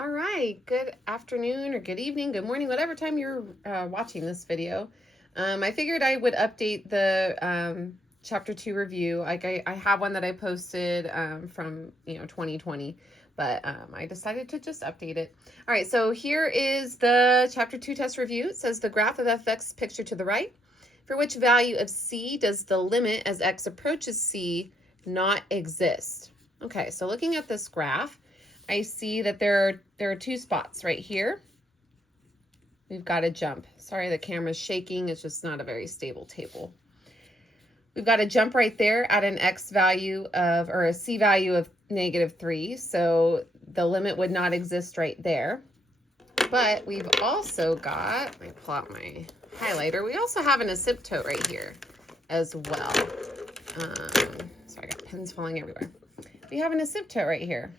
All right, good afternoon or good evening, good morning, whatever time you're watching this video. I figured I would update the chapter 2 review. Like I have one that I posted from 2020, but I decided to just update it. All right, so here is the chapter 2 test review. It says the graph of f(x) picture to the right, for which value of c does the limit as x approaches c not exist? Okay, so looking at this graph, I see that there are two spots right here. We've got a jump. Sorry, the camera's shaking. It's just not a very stable table. We've got a jump right there at an x value of, or a c value of -3. So the limit would not exist right there. But we've also got, let me pull out my highlighter. We also have an asymptote right here as well. So I got pins falling everywhere. We have an asymptote right here.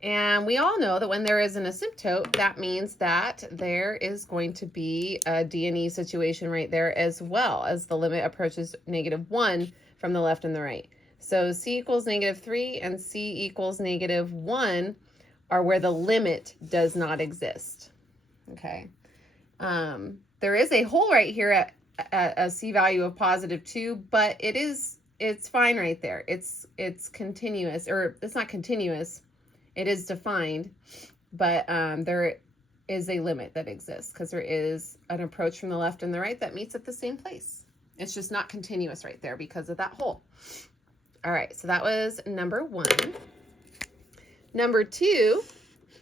And we all know that when there is an asymptote, that means that there is going to be a D&E situation right there, as well as the limit approaches -1 from the left and the right. So c equals -3 and c equals -1 are where the limit does not exist. Okay. There is a hole right here at a c value of +2, but it's fine right there. It's continuous, or it's not continuous. It is defined, but there is a limit that exists because there is an approach from the left and the right that meets at the same place. It's just not continuous right there because of that hole. All right, so that was number 1. Number 2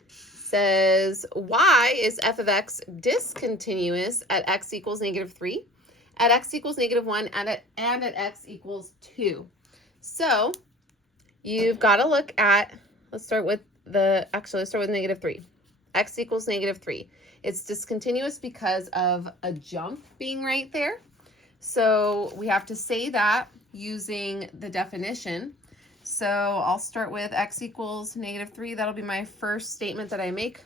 says, why is f of x discontinuous at x equals -3, at x equals -1, and at x equals 2? So you've got to look at, let's start with -3. X equals -3. It's discontinuous because of a jump being right there. So we have to say that using the definition. So I'll start with x equals -3. That'll be my first statement that I make.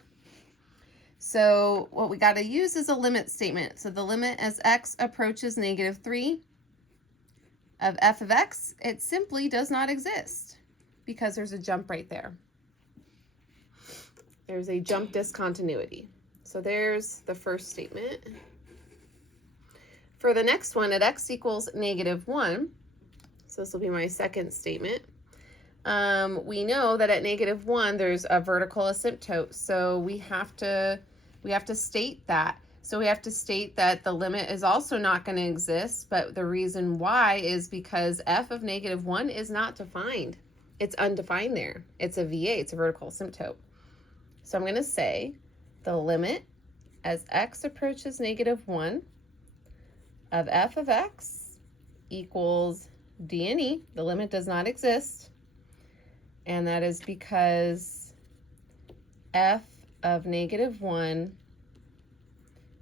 So what we got to use is a limit statement. So the limit as x approaches -3 of f of x, it simply does not exist because there's a jump right there. There's a jump discontinuity. So there's the first statement. For the next one, at x equals -1, so this will be my second statement, we know that at -1 there's a vertical asymptote, so we have to state that. So we have to state that the limit is also not going to exist, but the reason why is because f of -1 is not defined. It's undefined there. It's a VA, it's a vertical asymptote. So I'm going to say the limit as x approaches -1 of f of x equals D&E. The limit does not exist. And that is because f of -1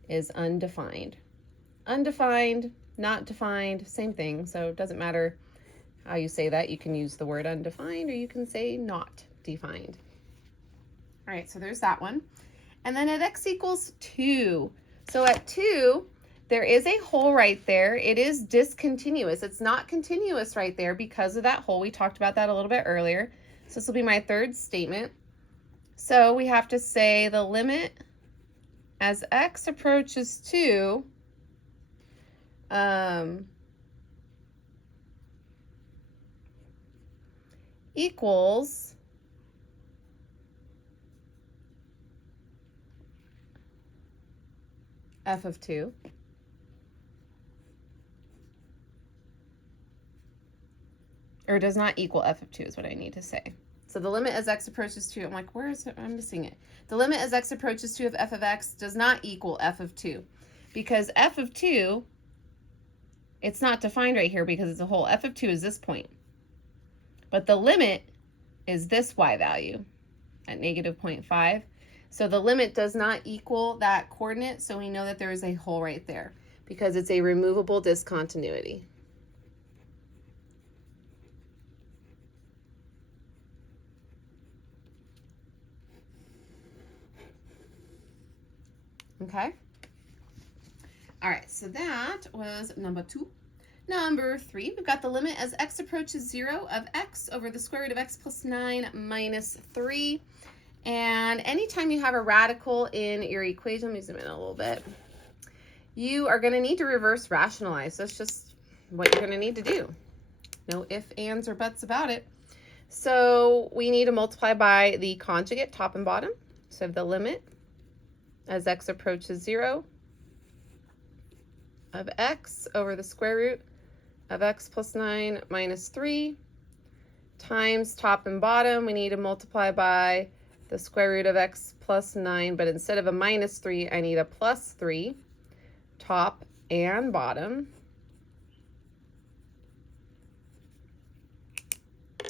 is undefined. Undefined, not defined, same thing. So it doesn't matter how you say that. You can use the word undefined or you can say not defined. All right, so there's that one. And then at x equals 2. So at 2, there is a hole right there. It is discontinuous. It's not continuous right there because of that hole. We talked about that a little bit earlier. So this will be my third statement. So we have to say the limit as x approaches 2 equals f of 2. Or does not equal f of 2 is what I need to say. So the limit as x approaches 2, I'm like, where is it? I'm missing it. The limit as x approaches 2 of f of x does not equal f of 2. Because f of 2, it's not defined right here because it's a hole. F of 2 is this point. But the limit is this y value at -0.5. So the limit does not equal that coordinate, so we know that there is a hole right there because it's a removable discontinuity. Okay? All right, so that was number 2. Number 3, we've got the limit as x approaches 0 of x over the square root of x plus 9 minus 3. And anytime you have a radical in your equation, let me zoom in a little bit, you are going to need to reverse rationalize. That's just what you're going to need to do. No ifs, ands, or buts about it. So we need to multiply by the conjugate, top and bottom. So the limit as x approaches 0 of x over the square root of x plus 9 minus 3 times top and bottom. We need to multiply by the square root of x plus 9, but instead of a minus 3, I need a plus 3, top and bottom.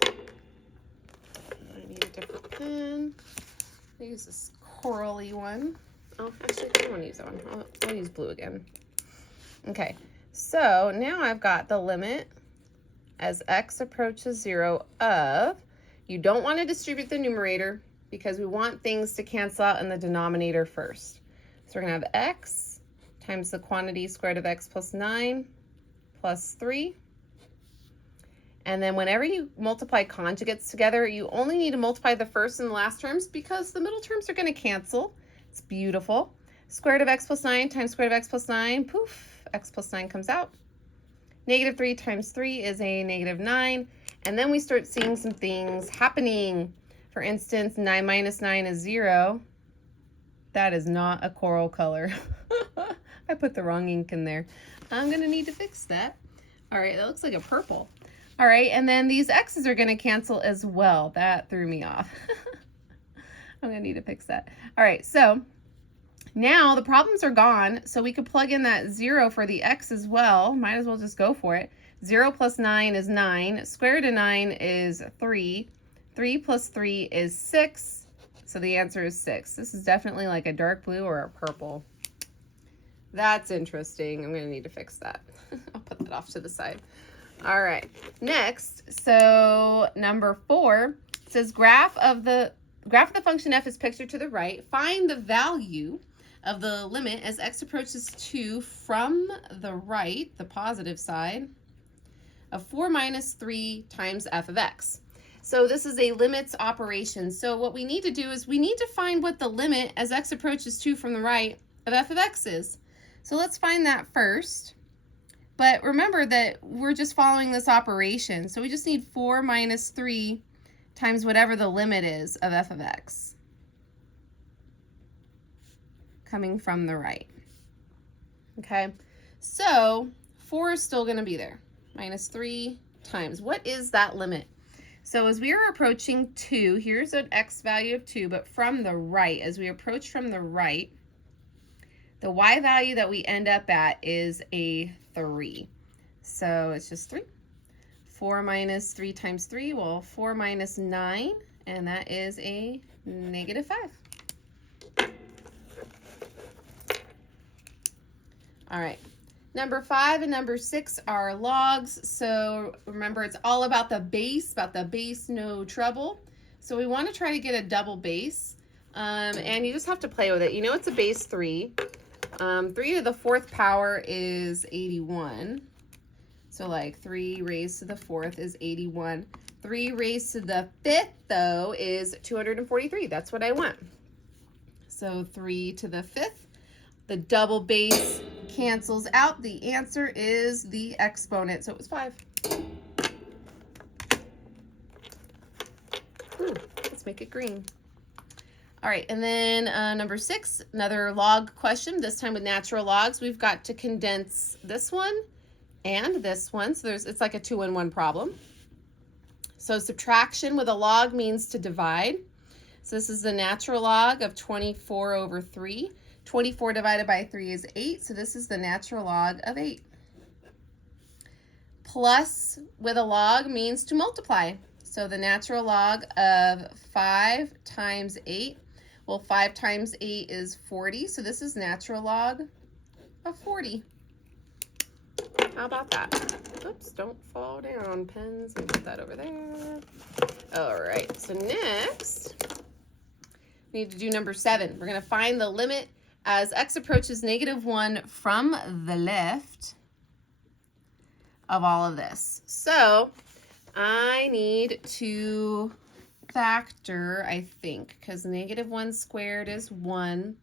I need a different pen. I'll use this corally one. Oh, actually, I don't want to use that one. I'll use blue again. Okay, so now I've got the limit as x approaches 0 of, you don't want to distribute the numerator because we want things to cancel out in the denominator first. So we're going to have x times the quantity squared of x plus 9 plus 3. And then whenever you multiply conjugates together, you only need to multiply the first and the last terms because the middle terms are going to cancel. It's beautiful. Square root of x plus 9 times square root of x plus 9, poof, x plus 9 comes out. Negative 3 times 3 is a negative 9. And then we start seeing some things happening. For instance, 9 minus 9 is 0. That is not a coral color. I put the wrong ink in there. I'm going to need to fix that. All right, that looks like a purple. All right, and then these x's are going to cancel as well. That threw me off. I'm going to need to fix that. All right, so now the problems are gone, so we could plug in that 0 for the x as well. Might as well just go for it. 0 plus 9 is 9. Square root of 9 is 3. 3 plus 3 is 6. So the answer is 6. This is definitely like a dark blue or a purple. That's interesting. I'm going to need to fix that. I'll put that off to the side. All right. Next, so number 4 says graph of the function f is pictured to the right. Find the value of the limit as x approaches 2 from the right, the positive side, of 4 minus 3 times f of x. So this is a limits operation. So what we need to do is we need to find what the limit as x approaches 2 from the right of f of x is. So let's find that first. But remember that we're just following this operation. So we just need 4 minus 3 times whatever the limit is of f of x coming from the right. Okay, so 4 is still going to be there. Minus 3 times. What is that limit? So as we are approaching 2, here's an x value of 2, but from the right, as we approach from the right, the y value that we end up at is a 3. So it's just 3. 4 minus 3 times 3, well, 4 minus 9, and that is a negative 5. All right. Number 5 and number 6 are logs. So remember, it's all about the base, no trouble. So we want to try to get a double base. And you just have to play with it. You know it's a base 3. 3 to the 4th power is 81. So like 3 raised to the 4th is 81. 3 raised to the 5th, though, is 243. That's what I want. So 3 to the 5th. The double base cancels out. The answer is the exponent. So it was 5. Ooh, let's make it green. All right, and then number 6, another log question, this time with natural logs. We've got to condense this one and this one. So it's like a 2-in-1 problem. So subtraction with a log means to divide. So this is the natural log of 24 over 3. 24 divided by 3 is 8, so this is the natural log of 8. Plus with a log means to multiply. So the natural log of 5 times 8, well, 5 times 8 is 40, so this is natural log of 40. How about that? Oops, don't fall down, pens. Let me put that over there. All right, so next, we need to do number 7. We're going to find the limit as x approaches -1 from the left of all of this. So I need to factor, I think, because -1 squared is 1.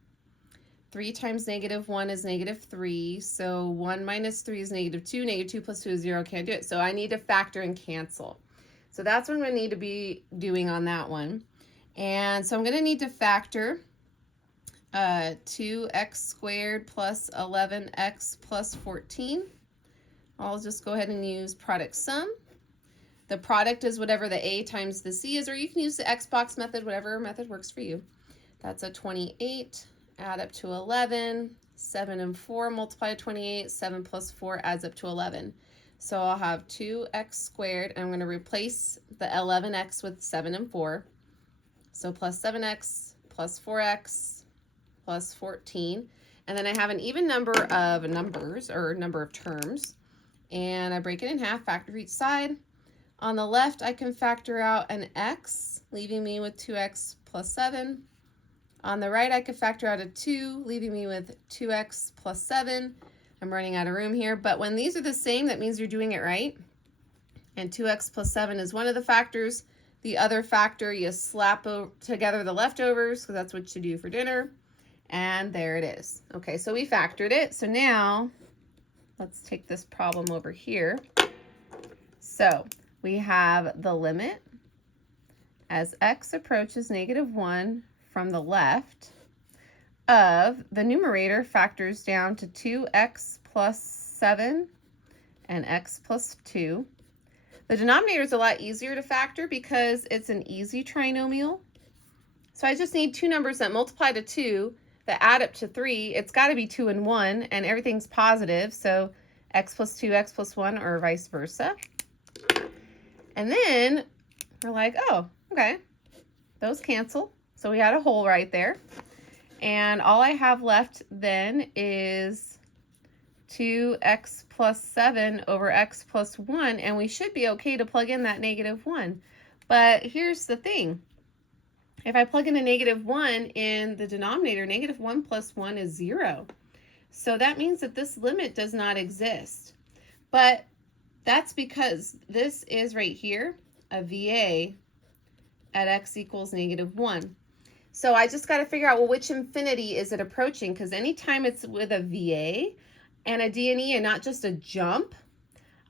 3 times -1 is -3. So 1 minus 3 is -2. -2 plus 2 is 0. Can't do it. So I need to factor and cancel. So that's what I'm going to need to be doing on that one. And so I'm going to need to factor 2x squared plus 11x plus 14. I'll just go ahead and use product sum. The product is whatever the A times the C is, or you can use the X box method, whatever method works for you. That's a 28, add up to 11, 7 and 4 multiply to 28, 7 plus 4 adds up to 11. So I'll have 2x squared, and I'm going to replace the 11x with 7 and 4. So plus 7x plus 4x plus 14. And then I have an even number of numbers, or number of terms, and I break it in half, factor each side. On the left, I can factor out an x, leaving me with 2x plus 7. On the right, I could factor out a 2, leaving me with 2x plus 7. I'm running out of room here, but when these are the same, that means you're doing it right. And 2x plus 7 is one of the factors. The other factor, you slap together the leftovers, because that's what you do for dinner. And there it is. Okay, so we factored it. So now, let's take this problem over here. So we have the limit as x approaches -1 from the left of the numerator factors down to 2x plus 7 and x plus 2. The denominator is a lot easier to factor because it's an easy trinomial. So I just need two numbers that multiply to 2 that add up to 3. It's got to be 2 and 1, and everything's positive. So x plus 2, x plus 1, or vice versa. And then we're like, oh, okay, those cancel. So we had a hole right there. And all I have left then is 2x plus 7 over x plus 1, and we should be okay to plug in that -1. But here's the thing. If I plug in a -1 in the denominator, -1 plus 1 is 0. So that means that this limit does not exist. But that's because this is right here, a VA at x equals -1. So I just got to figure out, well, which infinity is it approaching? Because anytime it's with a VA and a D&E and not just a jump,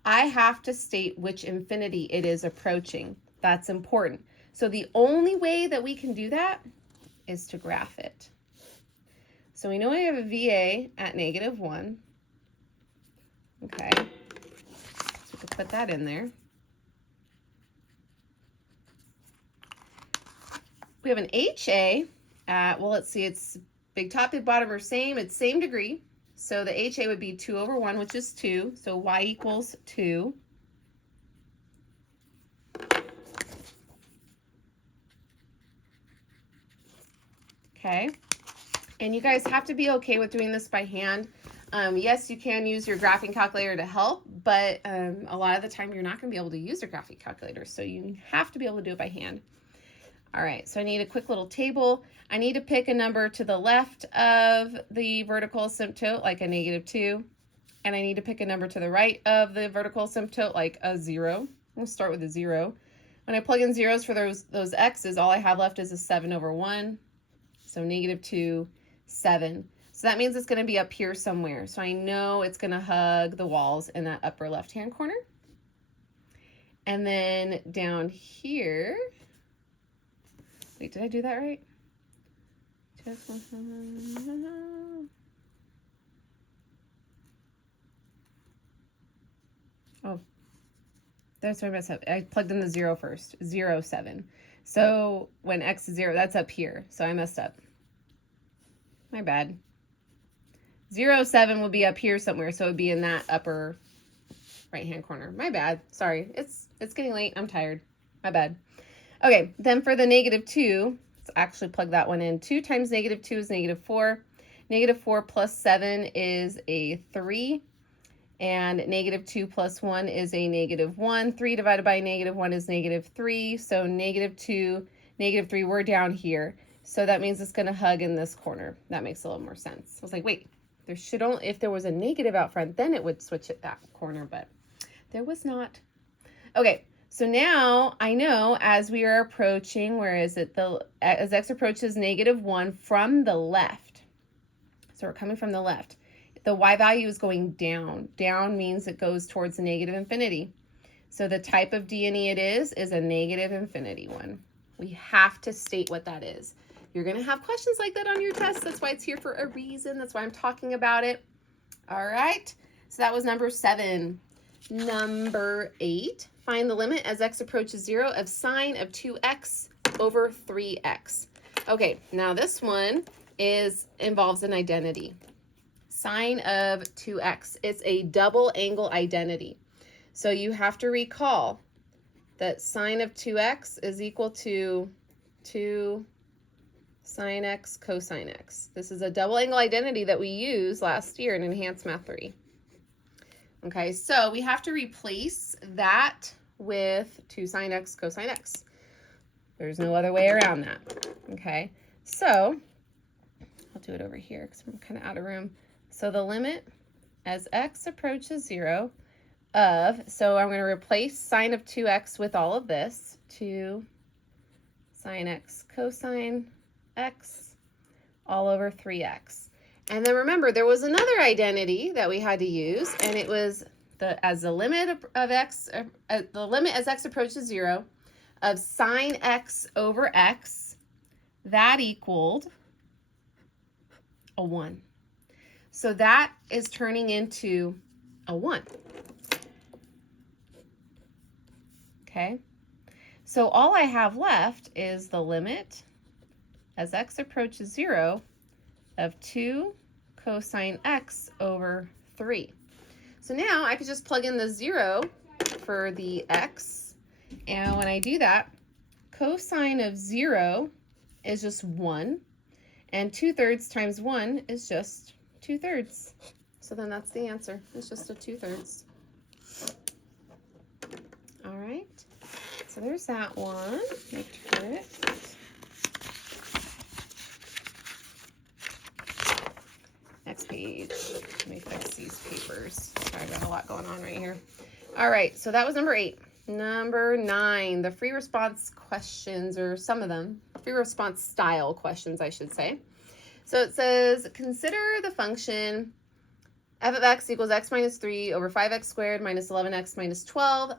I have to state which infinity it is approaching. That's important. So the only way that we can do that is to graph it. So we know we have a VA at -1. Okay, so we can put that in there. We have an HA at, well, let's see, it's big top, big bottom are same. It's same degree. So the HA would be 2 over 1, which is 2. So y equals 2. Okay. And you guys have to be okay with doing this by hand. Yes, you can use your graphing calculator to help, but a lot of the time you're not going to be able to use a graphing calculator. So you have to be able to do it by hand. All right, so I need a quick little table. I need to pick a number to the left of the vertical asymptote, like a -2. And I need to pick a number to the right of the vertical asymptote, like a 0. We'll start with a 0. When I plug in zeros for those x's, all I have left is a 7 over 1. So -2, 7. So that means it's going to be up here somewhere. So I know it's going to hug the walls in that upper left-hand corner. And then down here, wait, did I do that right? Oh, that's where I messed up. I plugged in the 0 first. 0, 7. So when x is 0, that's up here. So I messed up. My bad. 0, 7 will be up here somewhere. So it would be in that upper right-hand corner. My bad. Sorry. It's getting late. I'm tired. My bad. Okay, then for the -2, let's actually plug that one in. 2 times -2 is -4. -4 plus 7 is a 3. And -2 plus 1 is a -1. 3 divided by -1 is -3. So -2, -3, we're down here. So that means it's going to hug in this corner. That makes a little more sense. I was like, wait, there should only, if there was a negative out front, then it would switch at that corner, but there was not. Okay, So now I know as we are approaching, where is it? As x approaches -1 from the left. So we're coming from the left. The y value is going down. Down means it goes towards negative infinity. So the type of D&E it is a negative infinity one. We have to state what that is. You're going to have questions like that on your test. That's why it's here for a reason. That's why I'm talking about it. All right. So that was number 7. Number 8, find the limit as x approaches 0 of sine of 2x over 3x. Okay, now this one involves an identity. Sine of 2x. It's a double angle identity. So you have to recall that sine of 2x is equal to 2 sine x cosine x. This is a double angle identity that we used last year in Enhanced Math 3. Okay, so we have to replace that with 2 sine x cosine x. There's no other way around that. Okay, so I'll do it over here because I'm kind of out of room. So the limit as x approaches 0 of, so I'm going to replace sine of 2x with all of this, 2 sine x cosine x all over 3x. And then remember, there was another identity that we had to use, and it was the limit as x approaches 0 of sine x over x, that equaled a 1. So that is turning into a 1. Okay, so all I have left is the limit as x approaches 0 of 2 cosine x over 3. So now I could just plug in the 0 for the x, and when I do that, cosine of 0 is just 1, and 2/3 times 1 is just 2/3. So then that's the answer. It's just a 2/3. All right, so there's that one. Return it. Next page. Let me fix these papers. Sorry, I got a lot going on right here. All right, so that was number 8. Number 9, the free response questions, or some of them, free response style questions, I should say. So it says, consider the function f of x equals x minus 3 over 5x squared minus 11x minus 12.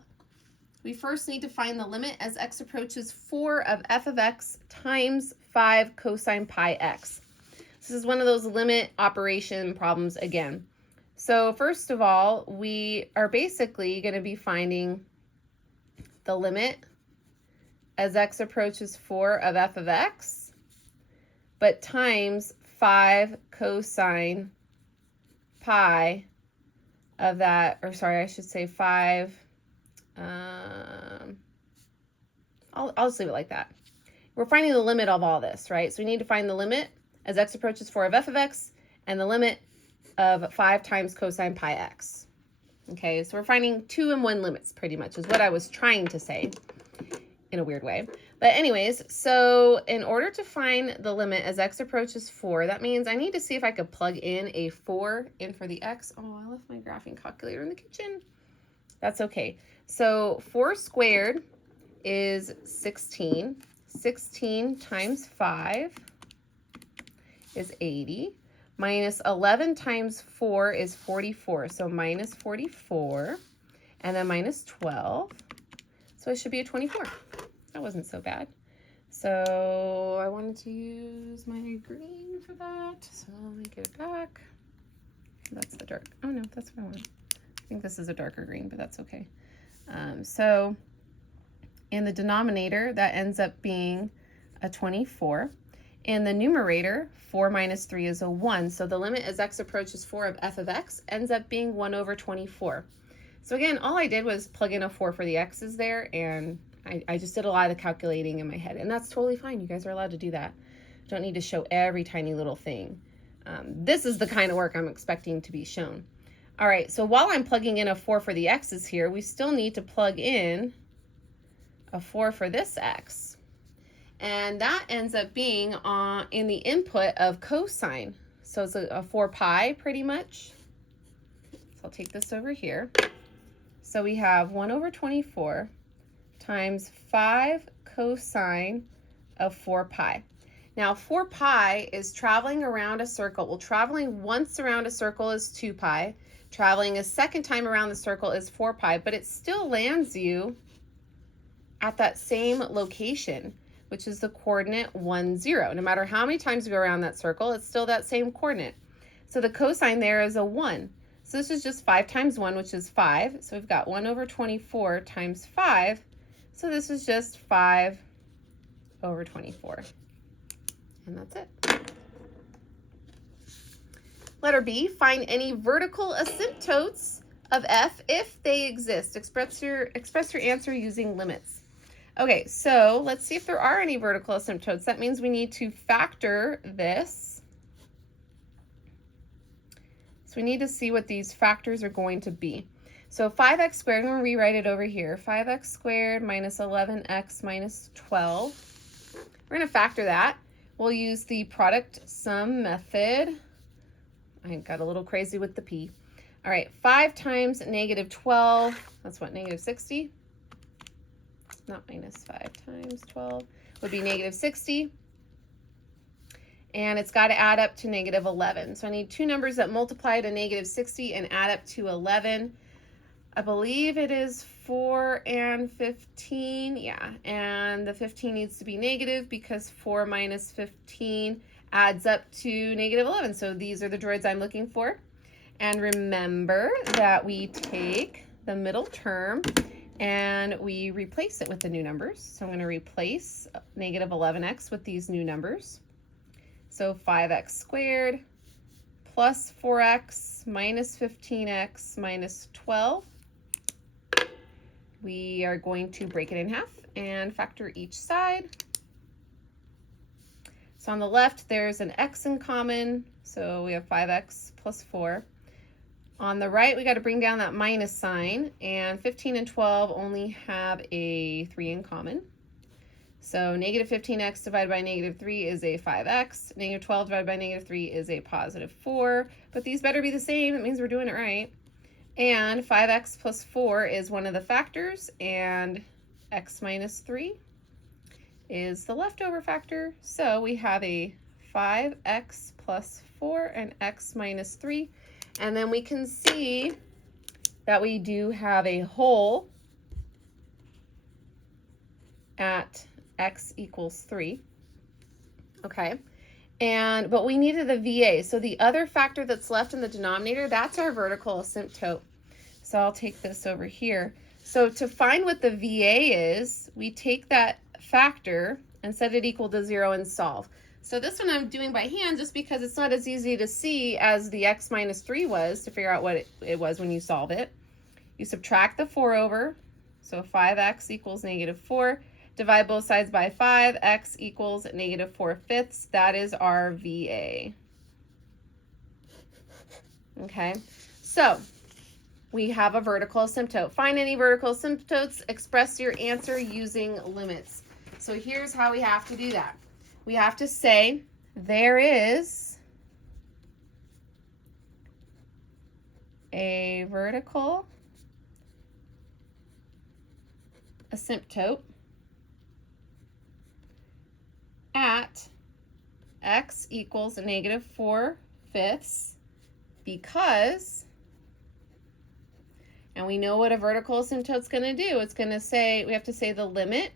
We first need to find the limit as x approaches 4 of f of x times 5 cosine pi x. This is one of those limit operation problems again. So first of all, we are basically going to be finding the limit as x approaches 4 of f of x, but times 5 cosine pi of that, or sorry, I should say 5, I'll just leave it like that. We're finding the limit of all this, right? So we need to find the limit as x approaches 4 of f of x, and the limit of 5 times cosine pi x. Okay, so we're finding 2 and 1 limits pretty much is what I was trying to say in a weird way. But anyways, so in order to find the limit as x approaches 4, that means I need to see if I could plug in a 4 in for the x. Oh, I left my graphing calculator in the kitchen. That's okay. So 4 squared is 16. 16 times 5 is 80. Minus 11 times 4 is 44. So minus 44. And then minus 12. So it should be a 24. That wasn't so bad. So I wanted to use my green for that. So let me get it back. That's the dark. Oh no, that's what I want. I think this is a darker green, but that's okay. So in the denominator, that ends up being a 24. In the numerator, 4 minus 3 is a 1. So the limit as x approaches 4 of f of x ends up being 1 over 24. So again, all I did was plug in a 4 for the x's there, and I just did a lot of the calculating in my head. And that's totally fine. You guys are allowed to do that. Don't need to show every tiny little thing. This is the kind of work I'm expecting to be shown. All right, so while I'm plugging in a 4 for the x's here, we still need to plug in a 4 for this x. And that ends up being in the input of cosine. So it's a 4 pi pretty much. So I'll take this over here. So we have 1 over 24 times 5 cosine of 4 pi. Now 4 pi is traveling around a circle. Well, traveling once around a circle is 2 pi. Traveling a second time around the circle is 4 pi, but it still lands you at that same location, which is the coordinate 1, 0. No matter how many times you go around that circle, it's still that same coordinate. So the cosine there is a 1. So this is just 5 times 1, which is 5. So we've got 1 over 24 times 5. So this is just 5 over 24. And that's it. Letter B, find any vertical asymptotes of f if they exist. Express your answer using limits. Okay, so let's see if there are any vertical asymptotes. That means we need to factor this. So we need to see what these factors are going to be. So 5x squared, I'm going to rewrite it over here. 5x squared minus 11x minus 12. We're going to factor that. We'll use the product sum method. I got a little crazy with the p. All right, 5 times negative 12, that's what, negative 60? Not minus 5 times 12, would be negative 60. And it's got to add up to negative 11. So I need two numbers that multiply to negative 60 and add up to 11. I believe it is 4 and 15, yeah, and the 15 needs to be negative because 4 minus 15 adds up to negative 11. So these are the droids I'm looking for. And remember that we take the middle term and we replace it with the new numbers. So I'm going to replace negative 11x with these new numbers. So 5x squared plus 4x minus 15x minus 12. We are going to break it in half and factor each side. So on the left, there's an x in common, so we have 5x plus 4. On the right, we got to bring down that minus sign, and 15 and 12 only have a 3 in common. So negative 15x divided by negative 3 is a 5x. Negative 12 divided by negative 3 is a positive 4. But these better be the same. It means we're doing it right. And 5x plus 4 is one of the factors, and x minus 3 is the leftover factor. So we have a 5x plus 4 and x minus 3. And then we can see that we do have a whole at x equals 3. Okay. But we needed a VA. So the other factor that's left in the denominator, that's our vertical asymptote. So I'll take this over here. So to find what the VA is, we take that factor and set it equal to 0 and solve. So this one I'm doing by hand just because it's not as easy to see as the x minus 3 was to figure out what it was when you solve it. You subtract the 4 over, so 5x equals negative 4. Divide both sides by 5, x equals negative 4/5. That is our VA. Okay, so we have a vertical asymptote. Find any vertical asymptotes, express your answer using limits. So here's how we have to do that. We have to say there is a vertical asymptote at x equals negative 4/5 because, and we know what a vertical asymptote is going to do. It's going to say, we have to say the limit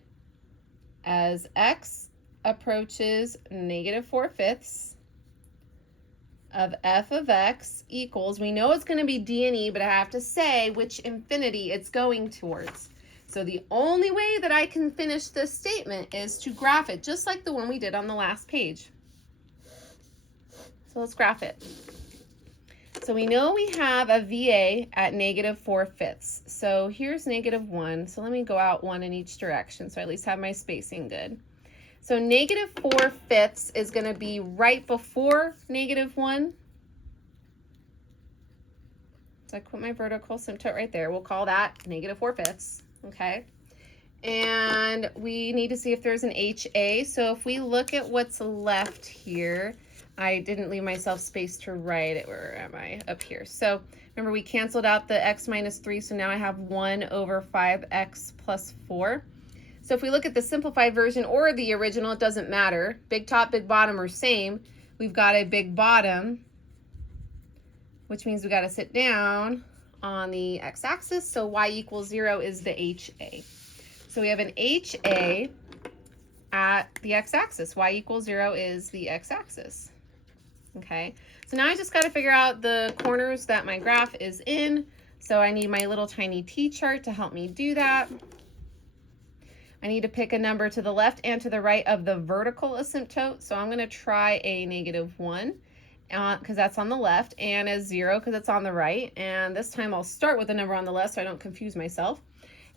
as x approaches negative 4/5 of f of x equals, we know it's going to be d and e, but I have to say which infinity it's going towards. So the only way that I can finish this statement is to graph it, just like the one we did on the last page. So let's graph it. So we know we have a VA at negative 4/5. So here's negative 1. So let me go out 1 in each direction so I at least have my spacing good. So negative 4/5 is going to be right before negative 1. So I put my vertical asymptote right there. We'll call that negative 4/5. Okay. And we need to see if there's an HA. So if we look at what's left here, I didn't leave myself space to write it. Where am I? Up here. So remember we canceled out the x minus 3. So now I have 1 over 5x plus 4. So if we look at the simplified version or the original, it doesn't matter. Big top, big bottom are same. We've got a big bottom, which means we got to sit down on the x-axis. So y equals 0 is the HA. So we have an HA at the x-axis. Y equals 0 is the x-axis. Okay, so now I just got to figure out the corners that my graph is in. So I need my little tiny t-chart to help me do that. I need to pick a number to the left and to the right of the vertical asymptote. So I'm going to try a -1 because that's on the left, and a 0 because it's on the right. And this time I'll start with the number on the left so I don't confuse myself.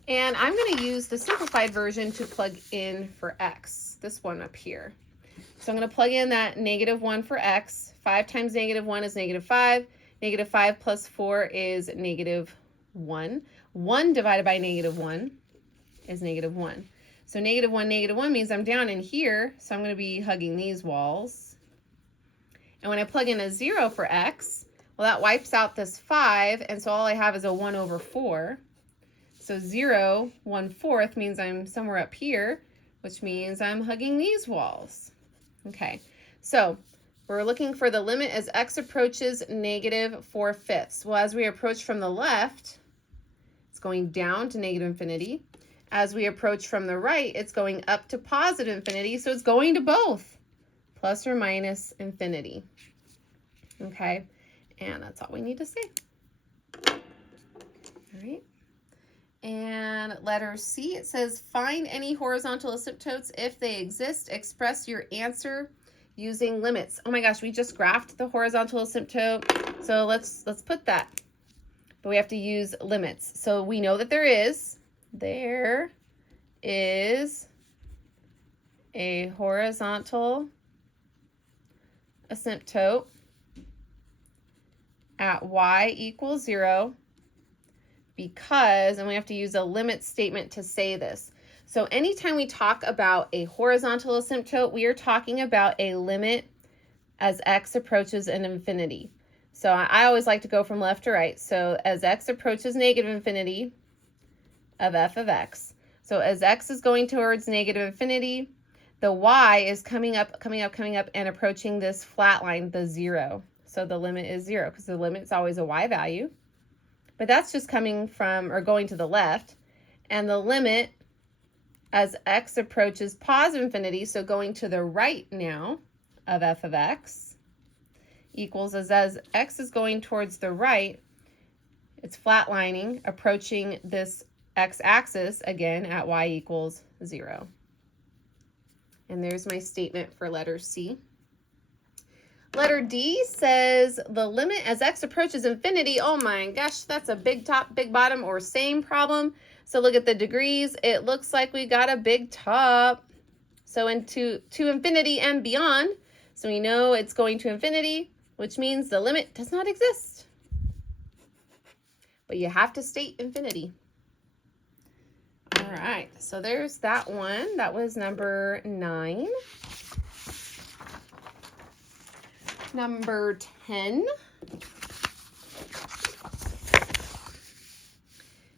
And I'm going to use the simplified version to plug in for x, this one up here. So I'm going to plug in that -1 for x. 5 times -1 is -5. -5 plus 4 is -1. 1 divided by -1 is -1. So -1 means I'm down in here, so I'm going to be hugging these walls. And when I plug in a 0 for x, well, that wipes out this 5, and so all I have is a 1/4. So 0, 1/4 means I'm somewhere up here, which means I'm hugging these walls. Okay, so we're looking for the limit as x approaches -4/5. Well, as we approach from the left, it's going down to -infinity. As we approach from the right, it's going up to +infinity, so it's going to both, plus or minus infinity. Okay, and that's all we need to say. All right. And letter C, it says, find any horizontal asymptotes. If they exist, express your answer using limits. Oh my gosh, we just graphed the horizontal asymptote, so let's put that. But we have to use limits. So we know that there is a horizontal asymptote at y equals 0 because, and we have to use a limit statement to say this. So anytime we talk about a horizontal asymptote, we are talking about a limit as x approaches an infinity. So I always like to go from left to right. So as x approaches -infinity of f of x. So as x is going towards -infinity, the y is coming up, and approaching this flat line, the 0. So the limit is 0 because the limit is always a y value. But that's just coming from, or going to the left. And the limit as x approaches +infinity, so going to the right now of f of x, equals as x is going towards the right, it's flatlining, approaching this x-axis again at y equals 0. And there's my statement for letter C. Letter D says the limit as x approaches infinity. Oh my gosh, that's a big top, big bottom, or same problem. So look at the degrees. It looks like we got a big top. So to infinity and beyond. So we know it's going to infinity, which means the limit does not exist. But you have to state infinity. All right, so there's that one. That was number 9. Number 10. It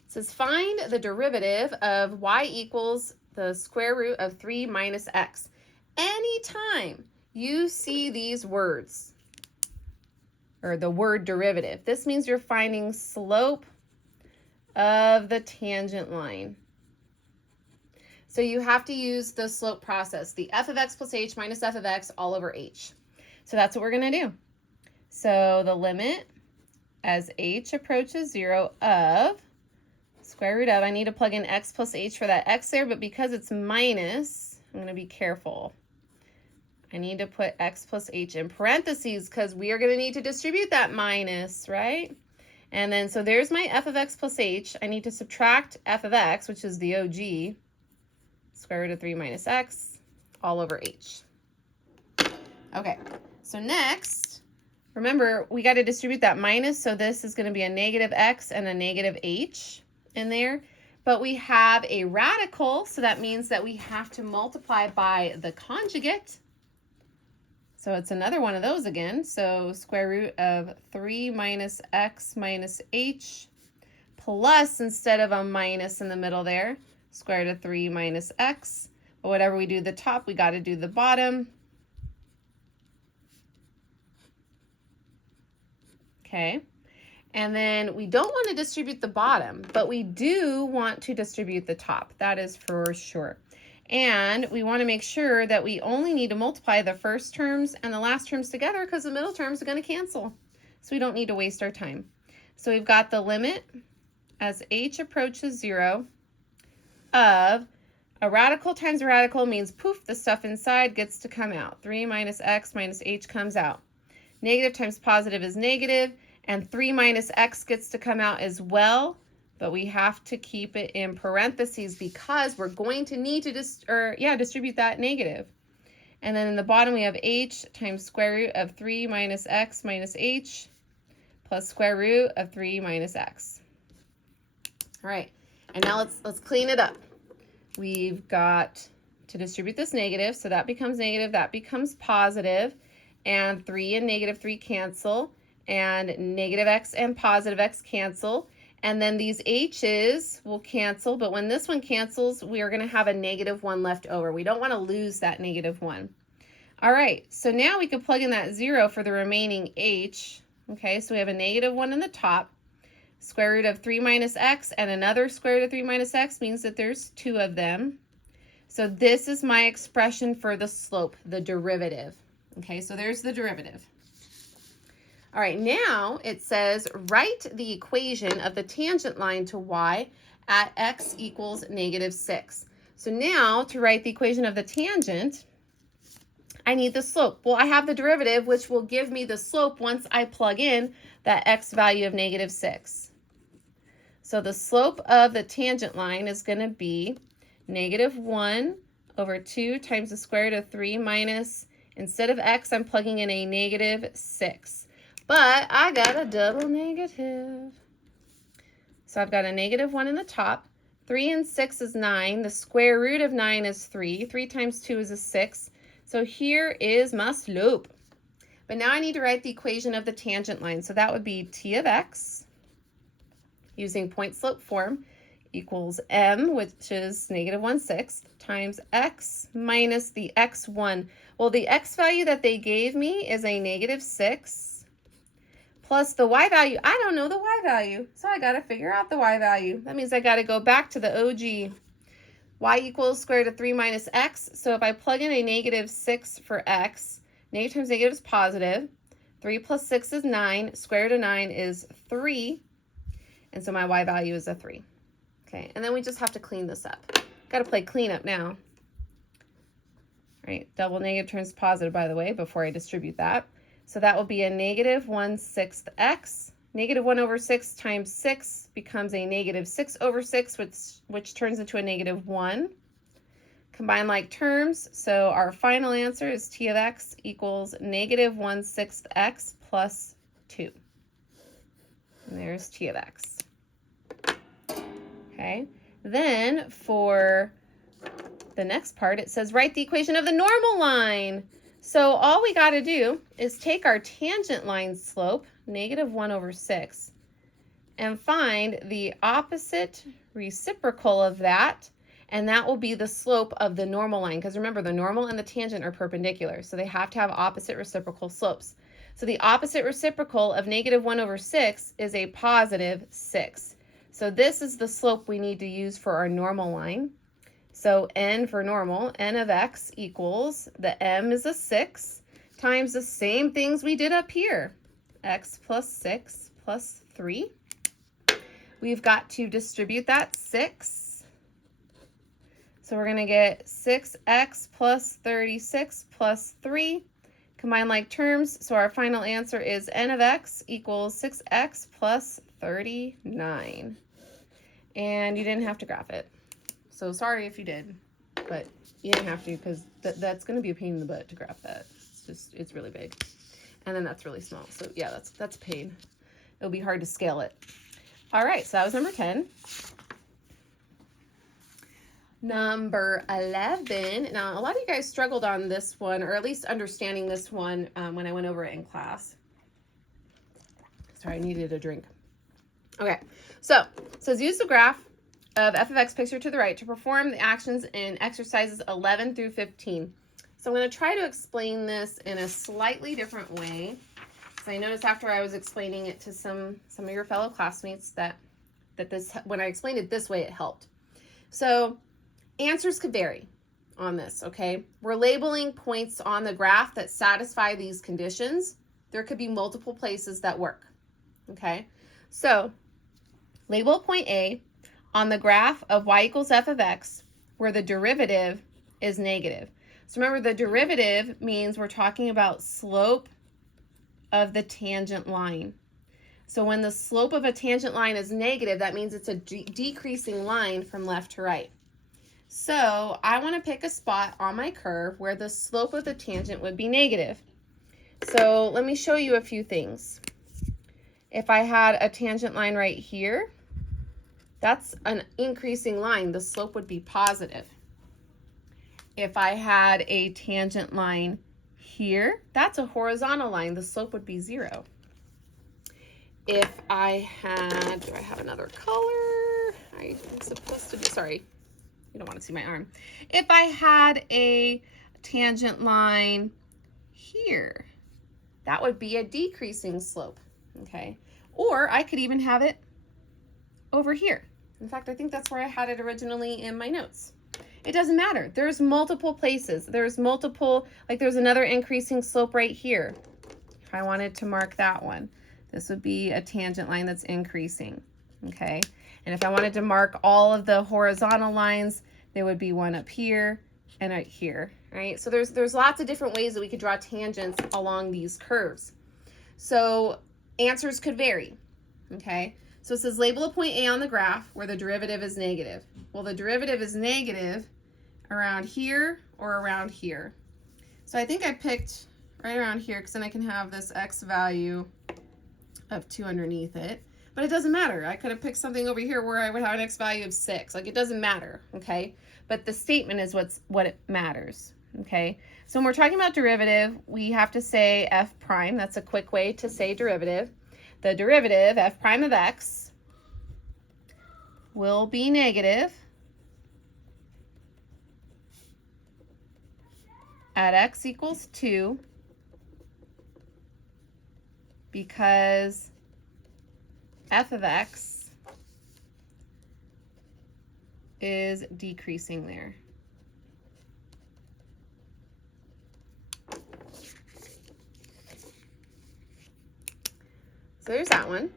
says find the derivative of y equals the square root of 3 minus x. Anytime you see these words, or the word derivative, this means you're finding slope of the tangent line. So you have to use the slope process, the f of x plus h minus f of x all over h. So that's what we're going to do. So the limit as h approaches 0 of square root of, I need to plug in x plus h for that x there, but because it's minus, I'm going to be careful. I need to put x plus h in parentheses because we are going to need to distribute that minus, right? And then, so there's my f of x plus h. I need to subtract f of x, which is the OG, square root of 3 minus x, all over h. Okay, so next, remember, we got to distribute that minus, so this is going to be a negative x and a negative h in there. But we have a radical, so that means that we have to multiply by the conjugate. So it's another one of those again. So square root of 3 minus x minus h plus, instead of a minus in the middle there, square root of 3 minus x. But whatever we do the top, we got to do the bottom. Okay. And then we don't want to distribute the bottom, but we do want to distribute the top. That is for sure. And we want to make sure that we only need to multiply the first terms and the last terms together because the middle terms are going to cancel. So we don't need to waste our time. So we've got the limit as h approaches 0 of a radical times a radical means poof, the stuff inside gets to come out. 3 minus x minus h comes out. Negative times positive is negative. And 3 minus x gets to come out as well, but we have to keep it in parentheses because we're going to need to distribute that negative. And then in the bottom we have h times square root of 3 minus x minus h plus square root of 3 minus x. All right, and now let's clean it up. We've got to distribute this negative, so that becomes negative, that becomes positive, and 3 and negative 3 cancel. And negative x and positive x cancel. And then these h's will cancel, but when this one cancels, we are going to have a negative 1 left over. We don't want to lose that negative 1. All right, so now we can plug in that 0 for the remaining h. Okay, so we have a negative 1 in the top. Square root of 3 minus x and another square root of 3 minus x means that there's 2 of them. So this is my expression for the slope, the derivative. Okay, so there's the derivative. All right, now it says write the equation of the tangent line to y at x equals negative 6. So now to write the equation of the tangent, I need the slope. Well, I have the derivative, which will give me the slope once I plug in that x value of negative 6. So the slope of the tangent line is going to be negative 1 over 2 times the square root of 3 minus, instead of x, I'm plugging in a negative 6. But I got a double negative. So I've got a negative 1 in the top. 3 and 6 is 9. The square root of 9 is 3. 3 times 2 is a 6. So here is my slope. But now I need to write the equation of the tangent line. So that would be t of x, using point slope form, equals m, which is negative 1/6, times x minus the x1. Well, the x value that they gave me is a negative 6. Plus the y value, I don't know the y value, so I got to figure out the y value. That means I got to go back to the OG. Y equals square root of 3 minus x. So if I plug in a negative 6 for x, negative times negative is positive. 3 plus 6 is 9. Square root of 9 is 3. And so my y value is a 3. Okay, and then we just have to clean this up. Got to play cleanup now. All right, double negative turns positive, by the way, before I distribute that. So that will be a negative 1/6 x. Negative 1 over 6 times 6 becomes a negative 6 over 6, which turns into a negative 1. Combine like terms, so our final answer is t of x equals negative 1/6 x plus 2. And there's t of x. Okay, then for the next part, it says write the equation of the normal line. So all we got to do is take our tangent line slope, negative 1 over 6, and find the opposite reciprocal of that, and that will be the slope of the normal line. Because remember, the normal and the tangent are perpendicular, so they have to have opposite reciprocal slopes. So the opposite reciprocal of negative 1 over 6 is a positive 6. So this is the slope we need to use for our normal line. So n for normal, n of x equals, the m is a 6, times the same things we did up here, x plus 6 plus 3. We've got to distribute that 6. So we're going to get 6x plus 36 plus 3. Combine like terms, so our final answer is n of x equals 6x plus 39. And you didn't have to graph it. So sorry if you did, but you didn't have to, because that's going to be a pain in the butt to graph that. It's really big. And then that's really small. So yeah, that's a pain. It'll be hard to scale it. All right, so that was number 10. Number 11. Now, a lot of you guys struggled on this one, or at least understanding this one when I went over it in class. Sorry, I needed a drink. Okay, so it says use the graph of f of x pictured to the right to perform the actions in exercises 11 through 15. So I'm going to try to explain this in a slightly different way. So I noticed after I was explaining it to some of your fellow classmates that this, when I explained it this way, it helped. So answers could vary on this, okay? We're labeling points on the graph that satisfy these conditions. There could be multiple places that work, okay? So label point A on the graph of y equals f of x where the derivative is negative. So remember, the derivative means we're talking about slope of the tangent line. So when the slope of a tangent line is negative, that means it's a decreasing line from left to right. So I want to pick a spot on my curve where the slope of the tangent would be negative. So let me show you a few things. If I had a tangent line right here, that's an increasing line. The slope would be positive. If I had a tangent line here, that's a horizontal line. The slope would be 0. If I had, do I have another color? I'm supposed to be, sorry, you don't want to see my arm. If I had a tangent line here, that would be a decreasing slope, okay? Or I could even have it over here. In fact, I think that's where I had it originally in my notes. It doesn't matter. There's multiple places. There's multiple, like there's another increasing slope right here. If I wanted to mark that one, this would be a tangent line that's increasing, okay? And if I wanted to mark all of the horizontal lines, there would be one up here and right here, right? So there's lots of different ways that we could draw tangents along these curves. So answers could vary, okay? So it says label a point A on the graph where the derivative is negative. Well, the derivative is negative around here or around here. So I think I picked right around here because then I can have this x value of 2 underneath it. But it doesn't matter. I could have picked something over here where I would have an x value of 6. Like, it doesn't matter, okay? But the statement is what it matters, okay? So when we're talking about derivative, we have to say f prime. That's a quick way to say derivative. The derivative, f prime of x, will be negative at x equals 2 because f of x is decreasing there. So there's that one.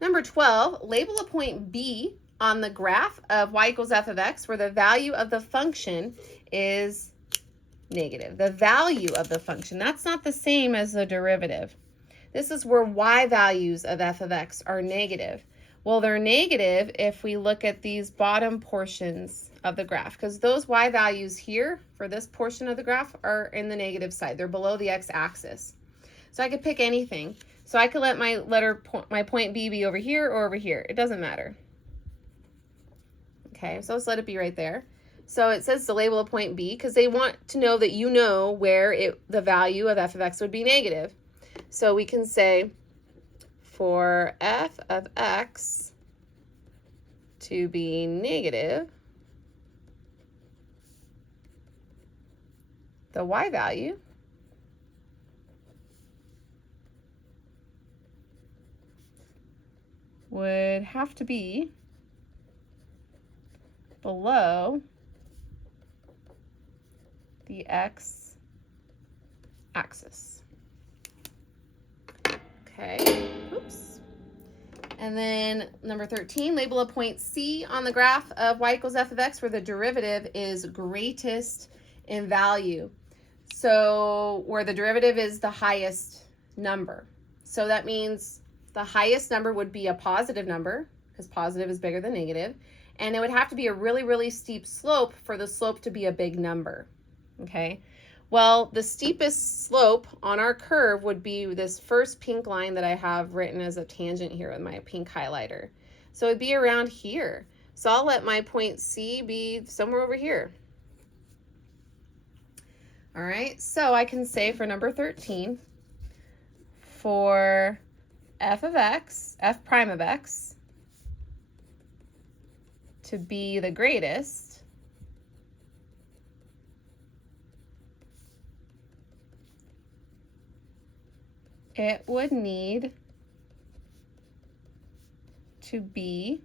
Number 12, label a point B on the graph of y equals f of x where the value of the function is negative. The value of the function, that's not the same as the derivative. This is where y values of f of x are negative. Well, they're negative if we look at these bottom portions of the graph, because those y values here for this portion of the graph are in the negative side. They're below the x-axis. So I could pick anything. So I could let my point B be over here or over here. It doesn't matter. Okay, so let's let it be right there. So it says to label a point B because they want to know that you know where the value of f of x would be negative. So we can say for f of x to be negative, the y value would have to be below the x-axis. Okay, oops. And then number 13, label a point C on the graph of y equals f of x where the derivative is greatest in value. So where the derivative is the highest number. So that means the highest number would be a positive number because positive is bigger than negative. And it would have to be a really, really steep slope for the slope to be a big number, okay? Well, the steepest slope on our curve would be this first pink line that I have written as a tangent here with my pink highlighter. So it'd be around here. So I'll let my point C be somewhere over here. All right, so I can say for number 13, for f of x, f prime of x, to be the greatest, it would need to be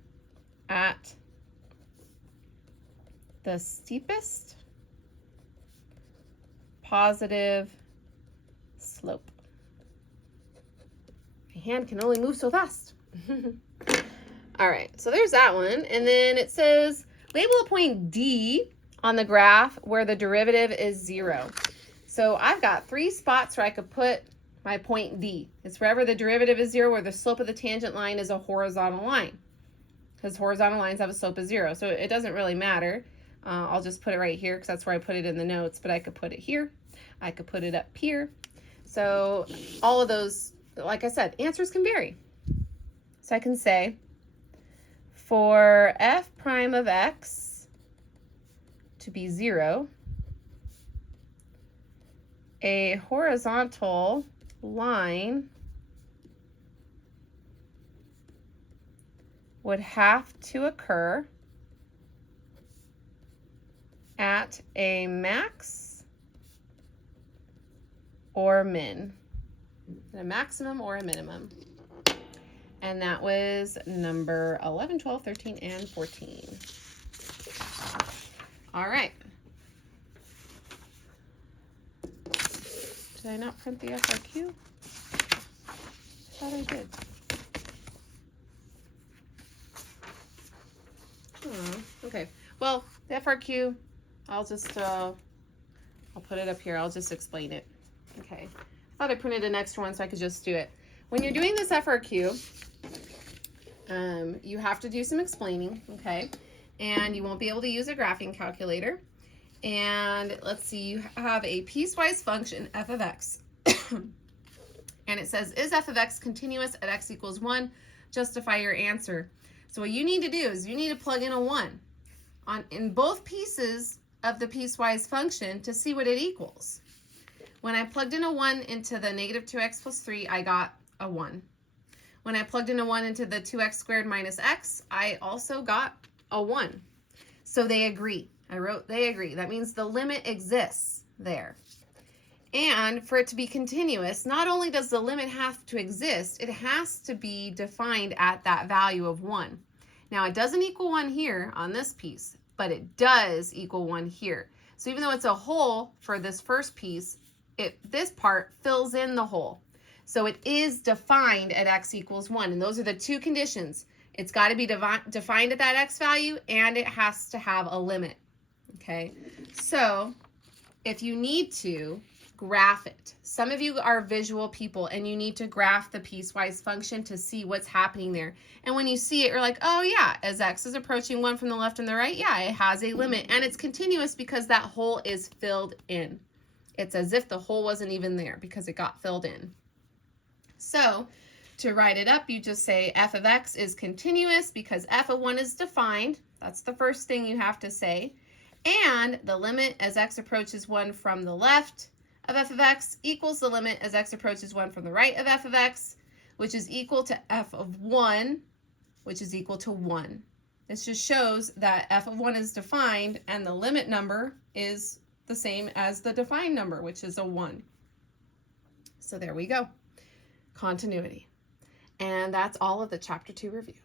at the steepest positive slope. My hand can only move so fast. All right, so there's that one. And then it says, label a point D on the graph where the derivative is 0. So I've got 3 spots where I could put my point D. It's wherever the derivative is 0, where the slope of the tangent line is a horizontal line, because horizontal lines have a slope of 0. So it doesn't really matter. I'll just put it right here because that's where I put it in the notes, but I could put it here. I could put it up here. So all of those, like I said, answers can vary. So I can say, for f prime of x to be 0, a horizontal line would have to occur at a max or min, a maximum or a minimum. And that was number 11, 12, 13, and 14. All right. Did I not print the FRQ? I thought I did. Okay. Well, the FRQ, I'll just, I'll put it up here. I'll just explain it. Okay. I thought I printed an extra one so I could just do it. When you're doing this FRQ, you have to do some explaining, okay? And you won't be able to use a graphing calculator. And let's see, you have a piecewise function, f of x. And it says, is f of x continuous at x equals 1? Justify your answer. So what you need to do is you need to plug in a 1 in both pieces of the piecewise function to see what it equals. When I plugged in a 1 into the negative 2x plus 3, I got a 1. When I plugged in a 1 into the 2x squared minus x, I also got a 1. So they agree. I wrote they agree. That means the limit exists there. And for it to be continuous, not only does the limit have to exist, it has to be defined at that value of 1. Now, it doesn't equal 1 here on this piece, but it does equal 1 here. So even though it's a hole for this first piece, this part fills in the hole. So it is defined at x equals 1. And those are the two conditions. It's got to be defined at that x value, and it has to have a limit. Okay, so if you need to graph it, some of you are visual people and you need to graph the piecewise function to see what's happening there. And when you see it, you're like, oh yeah, as x is approaching 1 from the left and the right, yeah, it has a limit, and it's continuous because that hole is filled in. It's as if the hole wasn't even there because it got filled in. So to write it up, you just say f of x is continuous because f of 1 is defined. That's the first thing you have to say. And the limit as x approaches 1 from the left of f of x equals the limit as x approaches 1 from the right of f of x, which is equal to f of 1, which is equal to 1. This just shows that f of 1 is defined and the limit number is the same as the defined number, which is a 1. So there we go. Continuity. And that's all of the Chapter 2 review.